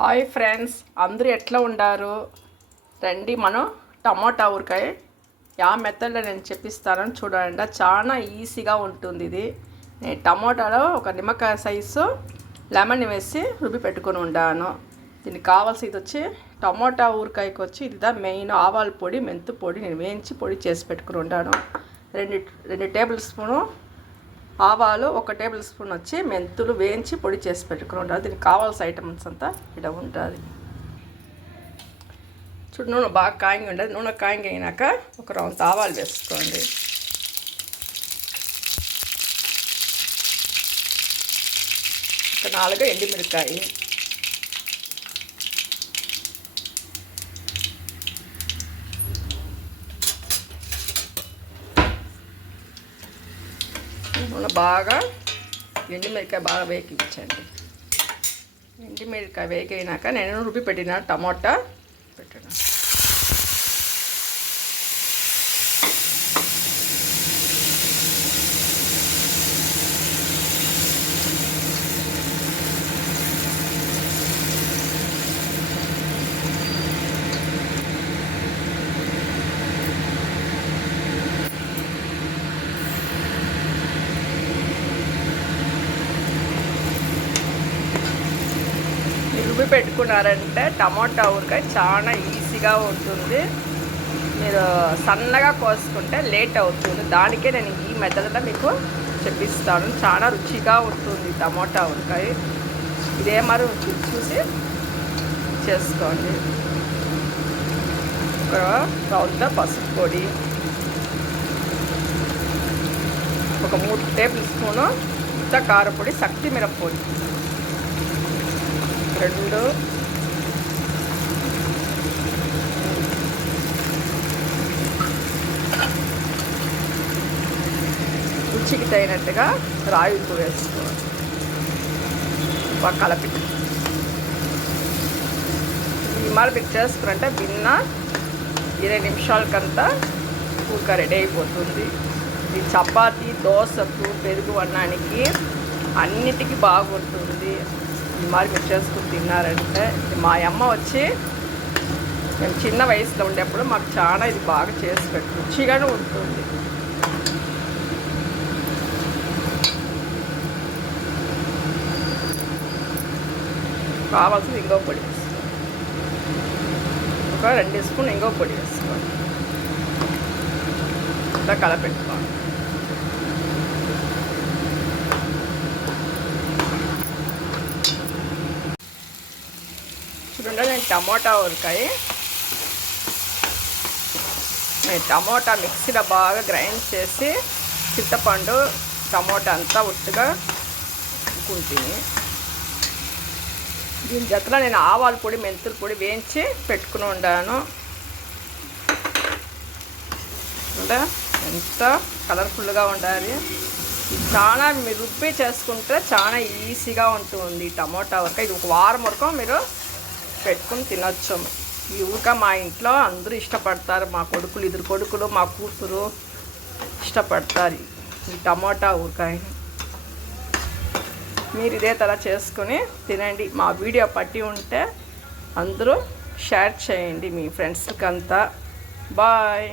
Hi friends, అందరూ ఎట్లా ఉండారు? రండి మనం టమోటా ఊరకాయ మెథడ్లో నేను చెప్పిస్తానని చూడండి. చాలా ఈజీగా ఉంటుంది ఇది. నేను టమోటాలో ఒక నిమ్మకాయ సైజు లెమన్ వేసి రుబ్బి పెట్టుకొని ఉండాను. దీనికి కావాల్సి ఇది వచ్చి టమోటా ఊరకాయకి వచ్చి ఇది మెయిన్ ఆవాల పొడి, మెంతు పొడి నేను వేయించి పొడి చేసి పెట్టుకుని ఉండాను. రెండు టేబుల్ స్పూను ఆవాలు, 1 టేబుల్ స్పూన్ వచ్చి మెంతులు వేయించి పొడి చేసి పెట్టుకుని ఉండాలి. దీనికి కావాల్సిన ఐటమ్స్ అంతా ఇక్కడ ఉంటుంది. చూడు, నూనె బాగా కాయింగ్ ఉండదు. నూనె కాయింగ్ అయినాక ఒక రౌండ్ ఆవాలు వేసుకోండి. ఒక 4 ఎండుమిరకాయ, నూనె బాగా ఎండుమిరకాయ బాగా వేగించండి. ఎండుమిరకాయ వేగైనాక నేను రుబ్బి పెట్టిన టమోటా పెట్టిన రుబ్బి పెట్టుకున్నారంటే టమోటా ఊరకాయ చాలా ఈజీగా ఉంటుంది. మీరు సన్నగా కోసుకుంటే లేట్ అవుతుంది. దానికే నేను ఈ మెథడ్లో మీకు చెప్పిస్తాను. చాలా రుచిగా ఉంటుంది టమోటా ఊరకాయ. ఇదే మరి చూసి చేసుకోండి. ఒక రౌండ్ పసుపు పొడి, ఒక 3 టేబుల్ స్పూను కారపొడి, శక్తి మిరప్పొడి, 2 రుచికి తగినట్టుగా రాయి ఉప్పు వేసుకోవాలి. బాగా కలిపి ఈ మరి మీరు చేసుకురంటే బిన్న 20 నిమిషాలకంతా ఊరకాయ రెడీ అయిపోతుంది. ఇది చపాతీ, దోశకు, పెరుగు అన్నానికి అన్నిటికీ బాగుంటుంది. ఈ మరి మీరు చేసుకుని తిన్నారంటే. మా అమ్మ వచ్చి మేము చిన్న వయసులో ఉండేప్పుడు మాకు చాలా ఇది బాగా చేసి పెట్టు, రుచిగానే ఉంటుంది. కావాల్సింది ఇంకో పొడి వేసుకోండి. ఒక 2 స్పూన్ ఇంకో పొడి వేసుకోండి. ఇలా కలపెట్టుకోండి. చూడండి, నేను టమోటా ఊరకాయ టమోటా మిక్సీలో బాగా గ్రైండ్ చేసి చింతపండు టమోటా అంతా ఉట్టుగా ఉడుకుంటుంది. దీని జతలో నేను ఆవాల పొడి, మెంతుల పొడి వేయించి పెట్టుకుని ఉండాను. ఎంత కలర్ఫుల్గా ఉండాలి. చాలా మీరు రుబ్బి చేసుకుంటే చాలా ఈజీగా ఉంటుంది టమోటా ఊరకాయ. ఇది 1 వారం వరకు మీరు పెట్టుకుని తినొచ్చు. ఈ ఊరకాయ మా ఇంట్లో అందరూ ఇష్టపడతారు. మా కొడుకులు, 2 కొడుకులు, మా కూతురు ఇష్టపడతారు ఈ టమోటా ఊరకాయ. మీరు ఇదే తర చేసుకొని తినండి. మా వీడియో పట్టి ఉంటే అందరూ షేర్ చేయండి మీ ఫ్రెండ్స్కి అంతా. బాయ్.